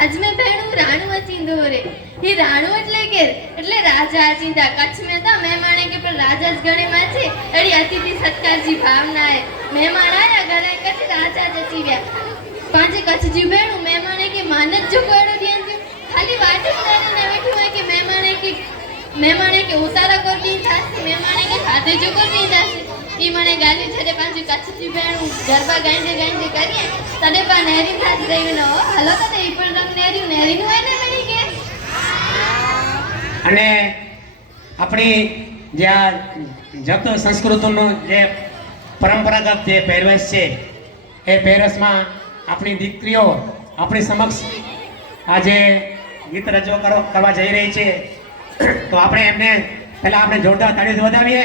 राज में भेणु राणु अचींदो रे। ही राणु એટલે રાજા અચીંદા। કચ્છ में था મહેમાને के पर राजा ज गणे में छे। अड़ी अतिथि सत्कार जी भावना है। मेहमान आया घरे कच्छ राजा ज अची व्या। पांचे कच्छ जी भेणु मेहमाने के मानत जो कोड़ो दियन खाली वाट ज ने बैठी है कि मेहमाने के उतारा कर दी थासे मेहमाने के खाते जो कर दी थासे ई मने गाली छडे पांचे कच्छ जी भेणु गरबा गाइंदे गाइंदे करिए तने पा नेरी थास रही नो हलो तो ई पण रंग नेरी नो है ने बनी के અને આપણી જે આ જત સંસ્કૃતિનો જે પરંપરાગત જે પહેરવેશ છે એ પહેરવેશમાં આપણી દીકરીઓ આપણી સમક્ષ આજે ગીત રજૂ કરવા જઈ રહી છે તો આપણે એમને પહેલા આપણે જોરદાર તાળીઓ વધાવીએ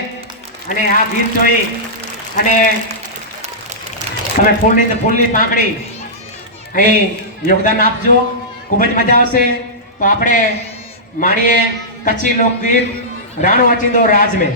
અને આ ગીત જોઈ અને તમે ફૂલની પાંખડી અહીં યોગદાન આપજો ખૂબ જ મજા આવશે તો આપણે માણીએ कच्ची लोकगीत राणो अचींदो राज में।